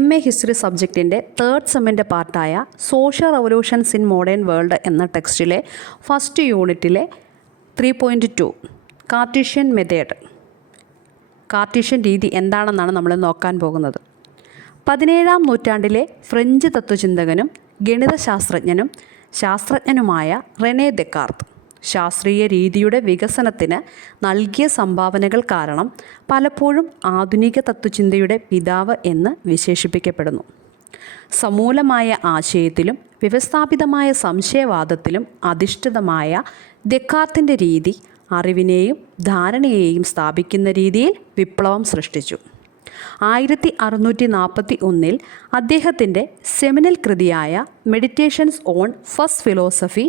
MA history സബ്ജക്റ്റിൻ്റെ third സെമ്മിൻ്റെ പാർട്ടായ social revolutions in modern world എന്ന ടെക്സ്റ്റിലെ ഫസ്റ്റ് യൂണിറ്റിലെ 3.2 കാർട്ടീഷ്യൻ മെത്തേഡ്, കാർട്ടീഷ്യൻ രീതി എന്താണെന്നാണ് നമ്മൾ നോക്കാൻ പോകുന്നത്. 17-ാം നൂറ്റാണ്ടിലെ ഫ്രഞ്ച് തത്വചിന്തകനും ശാസ്ത്രജ്ഞനുമായ റെനെ ദെക്കാർത്ത് ശാസ്ത്രീയ രീതിയുടെ വികസനത്തിന് നൽകിയ സംഭാവനകൾ കാരണം പലപ്പോഴും ആധുനിക തത്വചിന്തയുടെ പിതാവ് എന്ന് വിശേഷിപ്പിക്കപ്പെടുന്നു. സമൂലമായ ആശയത്തിലും വ്യവസ്ഥാപിതമായ സംശയവാദത്തിലും അധിഷ്ഠിതമായ ദെക്കാർത്തിൻ്റെ രീതി അറിവിനെയും ധാരണയെയും സ്ഥാപിക്കുന്ന രീതിയിൽ വിപ്ലവം സൃഷ്ടിച്ചു. 1641 അദ്ദേഹത്തിൻ്റെ സെമിനൽ കൃതിയായ മെഡിറ്റേഷൻസ് ഓൺ ഫസ്റ്റ് ഫിലോസഫി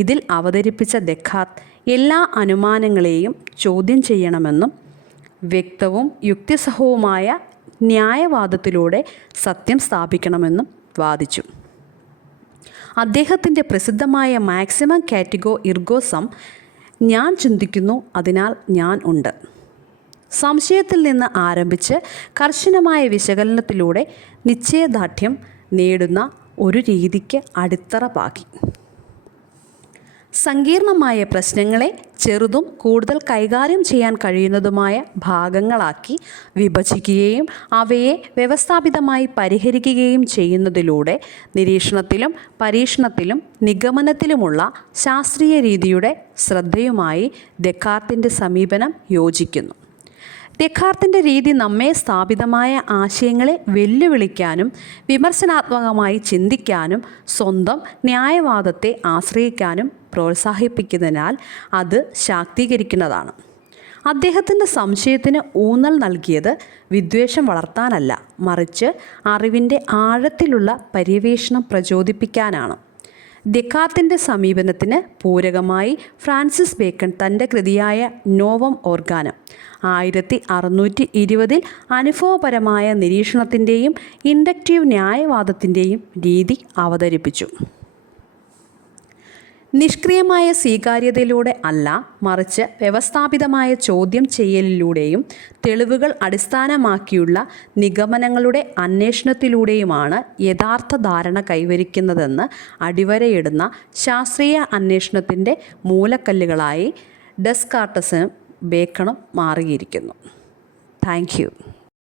ഇതിൽ അവതരിപ്പിച്ച ദെക്കാർത്ത് എല്ലാ അനുമാനങ്ങളെയും ചോദ്യം ചെയ്യണമെന്നും വ്യക്തവും യുക്തിസഹവുമായ ന്യായവാദത്തിലൂടെ സത്യം സ്ഥാപിക്കണമെന്നും വാദിച്ചു. അദ്ദേഹത്തിൻ്റെ പ്രസിദ്ധമായ മാക്സിമം കാറ്റഗോ ഇർഗോ സം, ഞാൻ ചിന്തിക്കുന്നു അതിനാൽ ഞാൻ ഉണ്ട്, സംശയത്തിൽ നിന്ന് ആരംഭിച്ച് കർശനമായ വിശകലനത്തിലൂടെ നിശ്ചയദാർഢ്യം നേടുന്ന ഒരു രീതിക്ക് അടിത്തറ പാകി. സങ്കീർണമായ പ്രശ്നങ്ങളെ ചെറുതും കൂടുതൽ കൈകാര്യം ചെയ്യാൻ കഴിയുന്നതുമായ ഭാഗങ്ങളാക്കി വിഭജിക്കുകയും അവയെ വ്യവസ്ഥാപിതമായി പരിഹരിക്കുകയും ചെയ്യുന്നതിലൂടെ നിരീക്ഷണത്തിലും പരീക്ഷണത്തിലും നിഗമനത്തിലുമുള്ള ശാസ്ത്രീയ രീതിയുടെ ശ്രദ്ധയുമായി ദെക്കാർത്തിൻ്റെ സമീപനം യോജിക്കുന്നു. ദെക്കാർത്തിൻ്റെ രീതി നമ്മെ സ്ഥാപിതമായ ആശയങ്ങളെ വെല്ലുവിളിക്കാനും വിമർശനാത്മകമായി ചിന്തിക്കാനും സ്വന്തം ന്യായവാദത്തെ ആശ്രയിക്കാനും പ്രോത്സാഹിപ്പിക്കുന്നതിനാൽ അത് ശാക്തീകരിക്കുന്നതാണ്. അദ്ദേഹത്തിൻ്റെ സംശയത്തിന് ഊന്നൽ നൽകിയത് വിദ്വേഷം വളർത്താനല്ല, മറിച്ച് അറിവിൻ്റെ ആഴത്തിലുള്ള പര്യവേഷണം പ്രചോദിപ്പിക്കാനാണ്. ദെക്കാർത്തിൻ്റെ സമീപനത്തിന് പൂരകമായി ഫ്രാൻസിസ് ബേക്കൺ തൻ്റെ കൃതിയായ നോവം ഓർഗാനം 1620 അനുഭവപരമായ നിരീക്ഷണത്തിൻ്റെയും ഇൻഡക്റ്റീവ് ന്യായവാദത്തിൻ്റെയും രീതി അവതരിപ്പിച്ചു. നിഷ്ക്രിയമായ സ്വീകാര്യതയിലൂടെ അല്ല, മറിച്ച് വ്യവസ്ഥാപിതമായ ചോദ്യം ചെയ്യലിലൂടെയും തെളിവുകൾ അടിസ്ഥാനമാക്കിയുള്ള നിഗമനങ്ങളുടെ അന്വേഷണത്തിലൂടെയുമാണ് യഥാർത്ഥ ധാരണ കൈവരിക്കുന്നതെന്ന് അടിവരയിടുന്ന ശാസ്ത്രീയ അന്വേഷണത്തിൻ്റെ മൂലക്കല്ലുകളായി ഡെസ്കാർട്ടസും ബേക്കണും മാറിയിരിക്കുന്നു. Thank you.